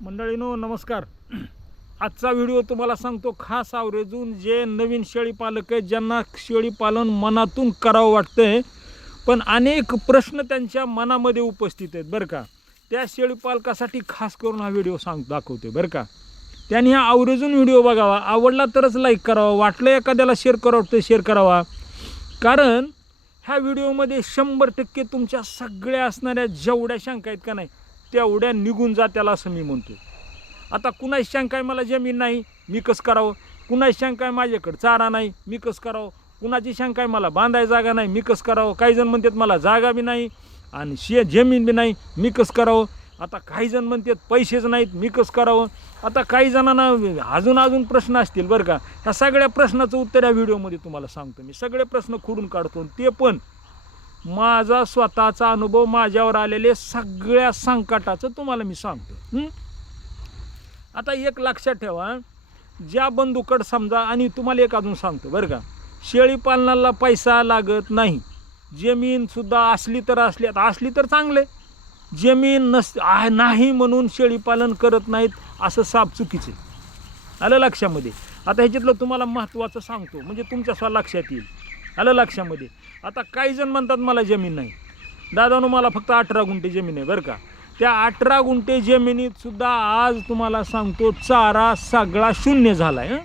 मंडळीनो नमस्कार. आजचा व्हिडिओ तुम्हाला सांगतो खास आवर्जून जे नवीन शेळी पालक आहेत, ज्यांना शेळी पालन मनातून करावं वाटतंय, पण अनेक प्रश्न त्यांच्या मनामध्ये उपस्थित आहेत बरं का. त्या शेळी पालकासाठी खास करून हा व्हिडिओ दाखवते बरं का. त्यांनी हा आवर्जून व्हिडिओ बघावा, आवडला तरच लाईक करावा, वाटलं एखाद्याला शेअर करावं तर शेअर करावा. कारण ह्या व्हिडिओमध्ये 100% तुमच्या सगळ्या असणाऱ्या जेवढ्या शंका आहेत का नाही तेवढ्या निघून जात्याला असं मी म्हणतो. आता कुणाची शंका आहे मला जमीन नाही मी कसं करावं, कुणाची शंका आहे माझ्याकडे चारा नाही मी कसं करावं, कुणाची शंका आहे मला बांधाय जागा नाही मी कसं करावं, काही जण म्हणतात मला जागा बी नाही आणि जमीन बी नाही मी कसं करावं, आता काही जण म्हणतात पैसेच नाहीत मी कसं करावं. आता काही जणांना अजून प्रश्न असतील बरं का. ह्या सगळ्या प्रश्नाचं उत्तर या व्हिडिओमध्ये तुम्हाला सांगतो. मी सगळे प्रश्न खोडून काढतो, ते पण माझा स्वतःचा अनुभव, माझ्यावर आलेले सगळ्या संकटाचं तुम्हाला मी सांगतो. आता एक लक्षात ठेवा, ज्या बंधूकड समजा, आणि तुम्हाला एक अजून सांगतो बरं का, शेळी पालनाला पैसा लागत नाही, जमीनसुद्धा असली तर असली तर चांगले, जमीन नाही म्हणून शेळी पालन करत नाहीत असं साप चुकीचे. आलं लक्षामध्ये. आता ह्याच्यातलं तुम्हाला महत्त्वाचं सांगतो म्हणजे तुमच्या लक्षात येईल. आलं लक्षामध्ये. आता काही जण म्हणतात मला जमीन नाही, दादानो मला फक्त 18 गुंठे जमीन आहे बरं का. त्या 18 गुंठे जमिनीत सुद्धा आज तुम्हाला सांगतो चारा सगळा शून्य झाला आहे.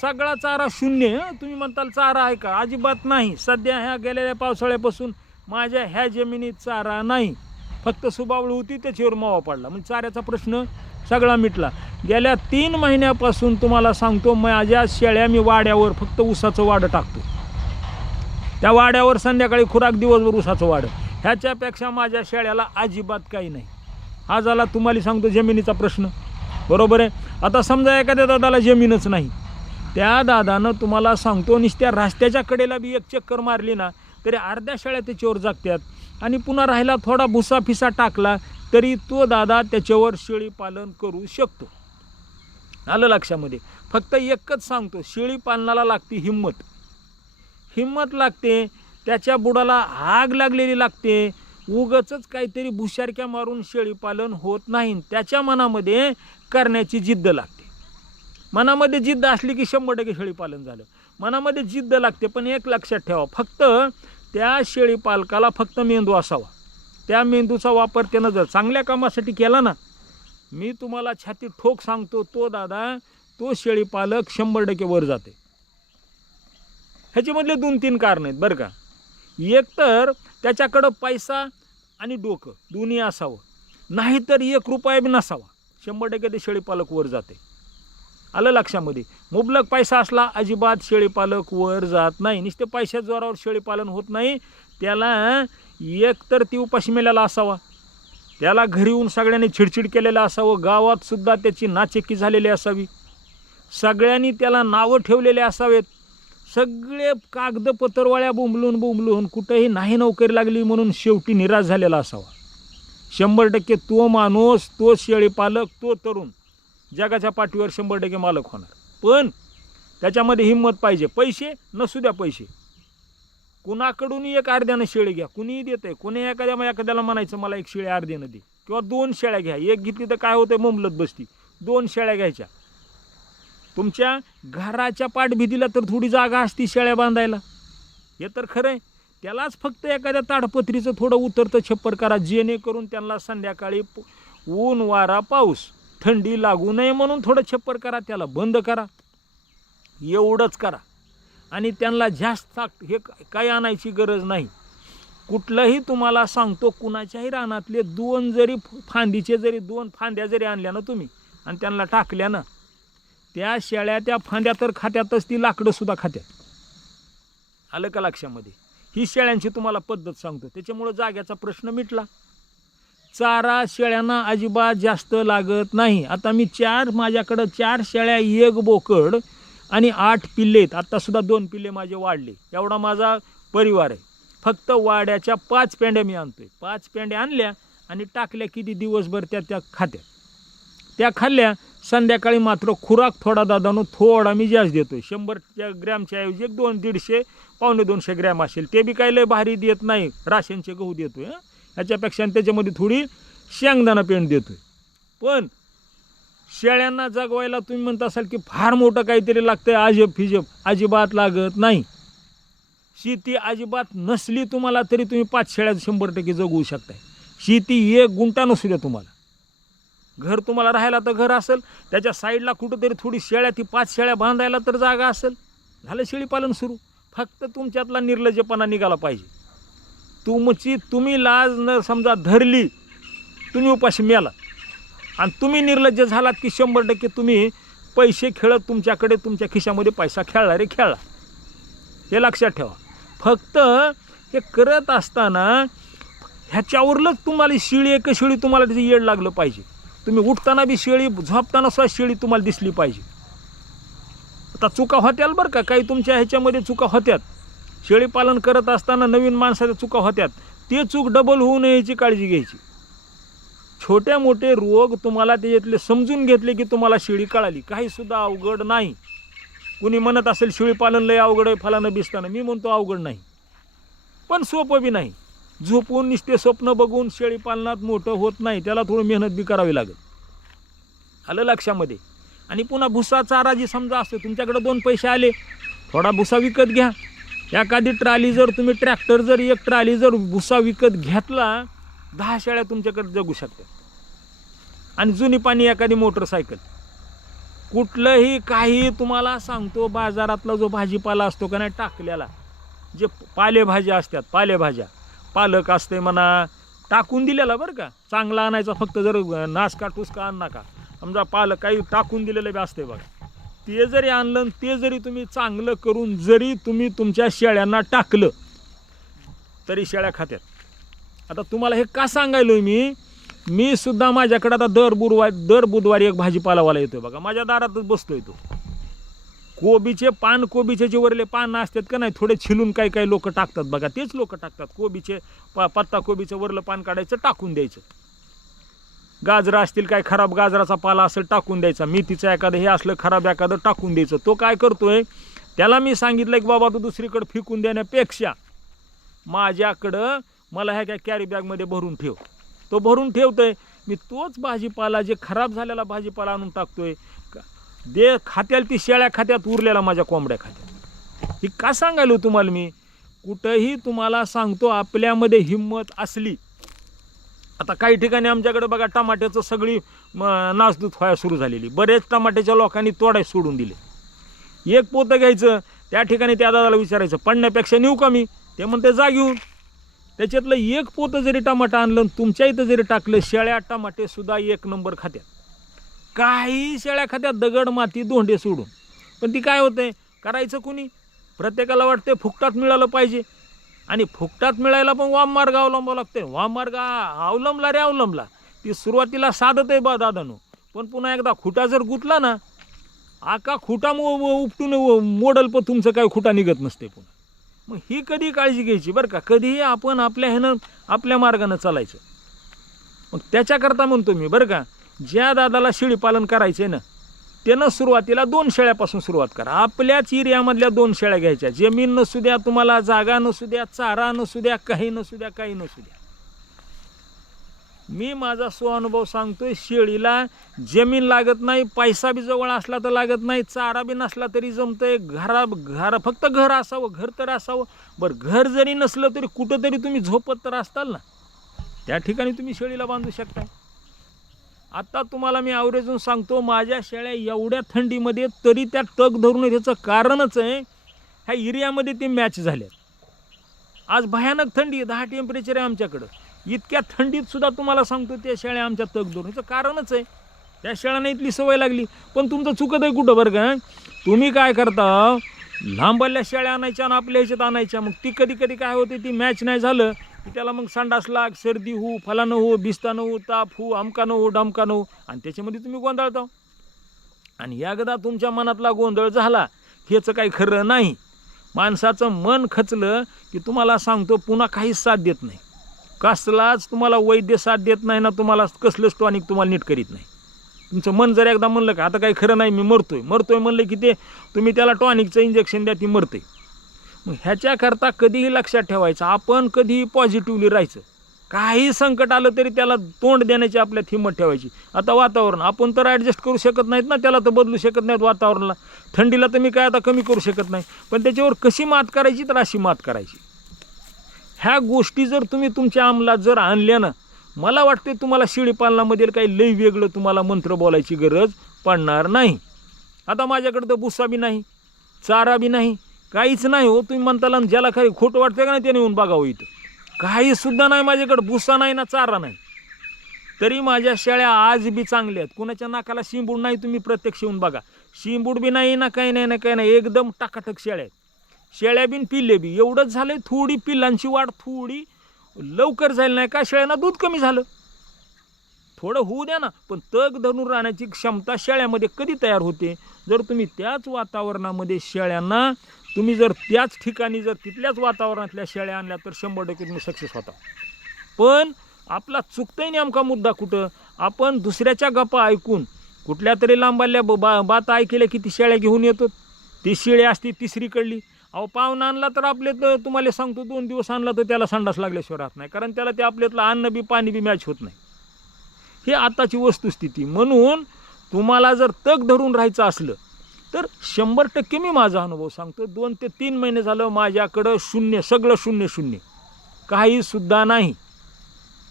सगळा चारा शून्य. तुम्ही म्हणताल चारा आहे का, अजिबात नाही. सध्या ह्या गेलेल्या पावसाळ्यापासून माझ्या ह्या जमिनीत चारा नाही, फक्त सुबावळ होती त्याच्यावर मावा पडला, म्हणजे चाऱ्याचा प्रश्न सगळा मिटला. गेल्या 3 महिन्यापासून तुम्हाला सांगतो माझ्या शेळ्या मी वाड्यावर फक्त ऊसाचं वाडं टाकतो. त्या वाड्यावर संध्याकाळी खुराक, दिवसभर ऊसाचं वाडं. ह्याच्यापेक्षा माझ्या शेळ्याला अजिबात काही नाही. हा झाला तुम्हाला सांगतो जमिनीचा प्रश्न, बरोबर आहे. आता समजा एखाद्या दादाला जमीनच नाही, त्या दादानं तुम्हाला सांगतो नुसत्या रस्त्याच्या कडेला बी एक चक्कर मारली ना तरी अर्ध्या शेळ्या त्याच्यावर जागतात, आणि पुन्हा राहिला थोडा भुसा फिसा टाकला तरी तो दादा त्याच्यावर शेळी पालन करू शकतो. आलं लक्षामध्ये. फक्त एकच सांगतो, शेळी पालनाला लागते हिम्मत लागते, त्याच्या बुडाला आग लागलेली लागते. उगाचच काहीतरी भुशारक्या मारून शेळी पालन होत नाही. त्याच्या मनामध्ये करण्याची जिद्द लागते. मनामध्ये जिद्द असली की 100% शेळी पालन झालं. मनामध्ये जिद्द लागते. पण एक लक्षात ठेवा, फक्त त्या शेळी पालकाला फक्त मेंदू असावा. त्या मेंदूचा वापर त्यानं जर चांगल्या कामासाठी केला ना, मी तुम्हाला छाती ठोक सांगतो, तो शेळी पालक 100% वर जाते. ह्याच्यामधले 2-3 कारण आहेत बरं का. एक तर त्याच्याकडं पैसा आणि डोकं दोन्ही असावं, नाहीतर 1 रुपया बी नसावा, 100% ते शेळी पालक वर जाते. आलं लक्षामध्ये. मुबलक पैसा असला अजिबात शेळी पालक वर जात नाही. नुसते पैशाच्या जोरावर शेळी पालन होत नाही. त्याला एक तर ती उपाशी मेलेला असावा, त्याला घरी येऊन सगळ्यांनी चिडचिड केलेलं असावं, गावात सुद्धा त्याची नाचक्की झालेली असावी, सगळ्यांनी त्याला नावं ठेवलेले असावेत, सगळे कागदपत्रवाळ्या बोंबलून कुठेही नाही नोकरी लागली म्हणून शेवटी निराश झालेला असावा. 100% तो माणूस, तो शेळी पालक, तो तरुण जगाच्या पाठीवर 100% मालक होणार. पण त्याच्यामध्ये हिंमत पाहिजे. पैसे नसू द्या, पैसे कुणाकडूनही एक अर्ध्यानं शेळी घ्या, कुणीही देत आहे. कोणी एखाद्याला म्हणायचं मला 1 शेळी अर्ध्यानं दे, किंवा 2 शेळ्या घ्या. एक घेतली तर काय होतं, मुंबलत बसती. 2 शेळ्या घ्यायच्या. तुमच्या घराच्या पाठभितीला तर थोडी जागा असती शेळ्या बांधायला, हे तर खरं आहे. त्यालाच फक्त एखाद्या ताडपत्रीचं थोडं उतरतं छप्पर करा, जेणेकरून त्यांना संध्याकाळी ऊन वारा पाऊस थंडी लागू नये म्हणून थोडं छप्पर करा, त्याला बंद करा, एवढंच करा. आणि त्यांना जास्त हे काही आणायची गरज नाही. कुठलंही तुम्हाला सांगतो, कुणाच्याही रानातले 2 जरी फांदीचे जरी 2 फांद्या जरी आणल्या ना तुम्ही आणि त्यांना टाकल्या ना, त्या शेळ्या त्या फांद्या तर खात्यातच, ती लाकडंसुद्धा खात्यात. आलं का लक्षामध्ये. ही शेळ्यांची तुम्हाला पद्धत सांगतो. त्याच्यामुळं जाग्याचा प्रश्न मिटला. चारा शेळ्यांना अजिबात जास्त लागत नाही. आता मी माझ्याकडं 4 शेळ्या, 1 बोकड आणि 8 पिल्ले आहेत. आत्तासुद्धा 2 पिल्ले माझे वाढले. एवढा माझा परिवार आहे. फक्त वाड्याच्या 5 पेंड्या मी आणतोय. 5 पेंड्या आणल्या आणि टाकल्या किती दिवसभर त्या खात्यात. त्या खाल्ल्या. संध्याकाळी मात्र खुराक थोडा दादानो थोडा मी जास्त देतोय. 100 ग्रॅमच्या ऐवजी 100-150 150-200 ग्रॅम असेल. ते बी काही लय भारी देत नाही, राशनचे गहू देतोय. ह्याच्यापेक्षा त्याच्यामध्ये थोडी शेंगदाणा पेंड देतोय. पण शेळ्यांना जगवायला तुम्ही म्हणत असाल की फार मोठं काहीतरी लागतंय, अजब फिजब. अजिबात लागत नाही. शेती अजिबात नसली तुम्हाला तरी तुम्ही 5 शेळ्या 100% जगवू शकताय. शेती 1 गुंठा नसू द्या तुम्हाला. घर तुम्हाला राहायला तर घर असेल, त्याच्या साईडला कुठंतरी थोडी शेळ्या, ती 5 शेळ्या बांधायला तर जागा असेल, झालं शेळीपालन सुरू. फक्त तुमच्यातला निर्लज्जपणा निघाला पाहिजे. तुम्ही लाज न समजा धरली, तुम्ही उपाशी मेला. आणि तुम्ही निर्लज्ज झालात की 100% तुम्ही पैसे खेळत तुमच्याकडे तुमच्या खिशामध्ये पैसा खेळला रे खेळला. हे लक्षात ठेवा. फक्त हे करत असताना ह्याच्यावरच तुम्हाला शेळी, एक शेळी तुम्हाला त्याचं येड लागलं पाहिजे. तुम्ही उठताना बी शेळी, झोपताना सुद्धा शेळी तुम्हाला दिसली पाहिजे. आता चुका होत्याल बरं का, काही तुमच्या ह्याच्यामध्ये चुका होत्यात. शेळीपालन करत असताना नवीन माणसाच्या चुका होत्यात. ते चूक डबल होऊ नये याची काळजी घ्यायची. छोटे मोठे रोग तुम्हाला त्याच्यातले समजून घेतले की तुम्हाला शेळी कळाली. काहीसुद्धा अवघड नाही. कुणी म्हणत असेल शेळीपालन लय अवघड आहे फलानं बिस्तानं, मी म्हणतो अवघड नाही, पण सोपं बी नाही. झोपून नुसते स्वप्न बघून शेळीपालनात मोठं होत नाही. त्याला थोडं मेहनत बी करावी लागेल. आलं लक्षामध्ये. आणि पुन्हा भुसा चारा जी समजा असतो, तुमच्याकडे 2 पैसे आले, थोडा भुसा विकत घ्या. एखादी ट्राली जर तुम्ही ट्रॅक्टर जर 1 ट्राली जर भुसा विकत घेतला, 10 शेळ्या तुमच्याकडे जगू शकतात. आणि जुनी पाणी एखादी मोटरसायकल, कुठलंही काही तुम्हाला सांगतो, बाजारातला जो भाजीपाला असतो का नाही टाकलेला, जे पालेभाज्या असतात, पालेभाज्या, पालक असते म्हणा, टाकून दिलेला बरं का, चांगला आणायचा, फक्त जर नासका टुसका आण नका. समजा पालक काही टाकून दिलेलं बी असते बघा, ते जरी आणलं, ते जरी तुम्ही चांगलं करून जरी तुम्ही तुमच्या शेळ्यांना टाकलं तरी शेळ्या खात्यात. आता तुम्हाला हे का सांगायलोय मी सुद्धा माझ्याकडे आता दर बुधवारी एक भाजीपालावाला येतोय बघा, माझ्या दारातच बसतोय तो. कोबीचे पान, कोबीचे जे वरले पान असतात का नाही, थोडे छिलून काही लोक टाकतात बघा, तेच लोक टाकतात. कोबीचे पत्ता कोबीचं वरलं पान काढायचं, टाकून द्यायचं. गाजरं असतील, काय खराब गाजराचा पाला असेल टाकून द्यायचा. मेथीचं एखादं हे असलं खराब एखादं टाकून द्यायचं. तो काय करतोय, त्याला मी सांगितलं की बाबा तू दुसरीकडे फेकून देण्यापेक्षा माझ्याकडं मला ह्या काय कॅरी बॅगमध्ये भरून ठेव. तो भरून ठेवतोय मी. तोच भाजीपाला, जे खराब झालेला भाजीपाला आणून टाकतोय. दे खात्याला, ती शेळ्या खात्यात, उरलेला माझ्या कोंबड्या खात्यात. ही का सांगायलो तुम्हाला मी, कुठंही तुम्हाला सांगतो आपल्यामध्ये हिंमत असली. आता काही ठिकाणी आमच्याकडे बघा टमाट्याचं सगळी नासधूत व्हायला सुरू झालेली. बरेच टमाट्याच्या लोकांनी तोडाय सोडून दिले. 1 पोतं घ्यायचं, त्या ठिकाणी त्या दादाला विचारायचं पडण्यापेक्षा नेऊ का मी, ते म्हणते जा घेऊन. त्याच्यातलं 1 पोतं जरी टमाटा आणलं, तुमच्या इथं जरी टाकलं, शेळ्या टमाटे सुद्धा 1 नंबर खात्यात. काही शेळ्या खात्यात दगड माती धोंडे सोडून. पण ती काय होतंय, करायचं कुणी, प्रत्येकाला वाटते फुकटात मिळालं पाहिजे. आणि फुकटात मिळायला पण वाममार्ग अवलंबावा लागते. वाममार्ग अवलंबला ती सुरुवातीला साधत आहे बा दादानो, पण पुन्हा एकदा खुटा जर गुतला ना, आका खुटा उपटून मोडल, पण तुमचं काय खुटा निघत नसते पुन्हा. मग ही कधी काळजी घ्यायची बरं का, कधीही आपण आपल्या ह्यानं आपल्या मार्गानं चालायचं. मग त्याच्याकरता म्हणतो मी बरं का, ज्या दादाला शेळीपालन करायचं आहे ना, त्यानं सुरुवातीला 2 शेळ्यापासून सुरुवात करा. आपल्याच एरियामधल्या 2 शेळ्या घ्यायच्या. जमीन नसू द्या, तुम्हाला जागा नसू द्या, चारा नसू द्या, काही नसू द्या, काही नसू द्या. मी माझा स्वानुभव सांगतोय, शेळीला जमीन लागत नाही, पैसा बी जवळ असला तर लागत नाही, चारा बी नसला तरी जमतंय. फक्त घर असावं, घर तर असावं. बरं, घर जरी नसलं तरी कुठंतरी तुम्ही झोपत तर असताल ना, त्या ठिकाणी तुम्ही शेळीला बांधू शकताय. आता तुम्हाला मी आवरेजून सांगतो, माझ्या शेळ्या एवढ्या थंडीमध्ये तरी त्या तग धरून, त्याचं कारणच आहे ह्या एरियामध्ये ते मॅच झाल्या. आज भयानक थंडी, 10 टेम्परेचर आहे आमच्याकडं. इतक्या थंडीत सुद्धा तुम्हाला सांगतो त्या शेळ्या आमच्या तग धरून, ह्याचं कारणच आहे त्या शेळ्यांना इथली सवय लागली. पण तुमचं चुकत आहे कुठं बरं का, तुम्ही काय करता, लांबल्या शेळ्या आणायच्या आणि आपल्या ह्याच्यात आणायच्या. मग ती कधी काय होते, ती मॅच नाही झालं की त्याला मग संडास लाग, सर्दी हो, फलानं हो, बिस्तानं हो, ताप हो, अमकानं हो, डमकानं हो, आणि त्याच्यामध्ये तुम्ही गोंधळता. आणि एकदा तुमच्या मनातला गोंधळ झाला, ह्याचं काही खरं नाही. माणसाचं मन खचलं की तुम्हाला सांगतो पुन्हा काहीच साथ देत नाही. कसलाच तुम्हाला वैद्य साथ देत नाही ना, तुम्हाला कसलंच टॉनिक तुम्हाला नीट करीत नाही. तुमचं मन जर एकदा म्हणलं का आता काही खरं नाही, मी मरतोय म्हणलं की ते तुम्ही त्याला टॉनिकचं इंजेक्शन द्या, ती मरते. मग ह्याच्याकरता कधीही लक्षात ठेवायचं, आपण कधीही पॉझिटिव्हली राहायचं. काही संकट आलं तरी त्याला तोंड देण्याची आपल्यात हिंमत ठेवायची. आता वातावरण आपण तर ॲडजस्ट करू शकत नाहीत ना, त्याला तर बदलू शकत नाहीत वातावरणाला. थंडीला तर मी काय आता कमी करू शकत नाही, पण त्याच्यावर कशी मात करायची तर अशी मात करायची. ह्या गोष्टी जर तुम्ही तुमच्या अंमलात जर आणल्या ना, मला वाटते तुम्हाला शेळीपालनामध्ये काही लई वेगळं तुम्हाला मंत्र बोलायची गरज पडणार नाही. आता माझ्याकडे तर भुस्सा बी नाही, चारा बी नाही, काहीच नाही हो. तुम्ही म्हणताला ज्याला काही खोटं वाटतं का नाही त्याने येऊन बघावं. इथं काही सुद्धा नाही माझ्याकडे, भुस्सा नाही ना चारा नाही, तरी माझ्या शेळ्या आज बी चांगल्या आहेत. कुणाच्या नाकाला शिंबूड नाही, तुम्ही प्रत्यक्ष येऊन बघा. शिंबूड बी नाही ना, काही नाही ना, काही नाही, एकदम टाकाटक शेळ्या आहेत. शेळ्या बिन पिल्ले बी. एवढंच झालं थोडी पिल्लांची वाढ थोडी लवकर जाईल नाही का, शेळ्यांना दूध कमी झालं, थोडं होऊ द्या ना. पण तग धरून राहण्याची क्षमता शेळ्यामध्ये कधी तयार होते, जर तुम्ही त्याच वातावरणामध्ये शेळ्यांना तुम्ही जर त्याच ठिकाणी जर तिथल्याच वातावरणातल्या शेळ्या आणल्या तर 100% तुम्ही सक्सेस होता. पण आपला चुकतंय नेमका मुद्दा कुठं, आपण दुसऱ्याच्या गप्पा ऐकून कुठल्या तरी लांबाल्या बात ऐकल्या की ती शेळ्या घेऊन येतो. ती शेळी असती तिसरीकडली. अहो पाहुणा आणला तर आपले तर तुम्हाला सांगतो 2 दिवस आणला तर त्याला संडास लागल्याशिवाय राहत नाही, कारण त्याला ते आपल्यातलं अन्न बी पाणी बी मॅच होत नाही. हे आताची वस्तुस्थिती. म्हणून तुम्हाला जर तग धरून राहायचं असलं तर 100% मी माझा अनुभव सांगतो. 2 ते 3 महिने झालं माझ्याकडं शून्य, सगळं शून्य शून्य, काहीसुद्धा नाही.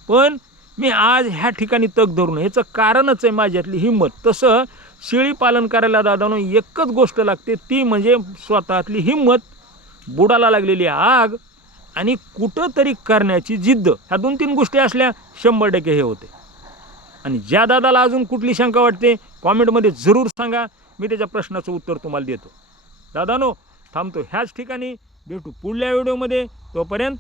पण मी आज ह्या ठिकाणी तग धरून, ह्याचं कारणच आहे माझ्यातली हिंमत. तसं शेळी पालन करायला दादानो एकच गोष्ट लागते, ती म्हणजे स्वतःतली हिंमत, बुडाला लागलेली आग आणि कुठंतरी करण्याची जिद्द. ह्या 2-3 गोष्टी असल्या 100% हे होते. आणि ज्या दादाला अजून कुठली शंका वाटते कॉमेंटमध्ये जरूर सांगा, मी त्याच्या प्रश्नाचं उत्तर तुम्हाला देतो. दादानो थांबतो ह्याच ठिकाणी, भेटू पुढल्या व्हिडिओमध्ये. तोपर्यंत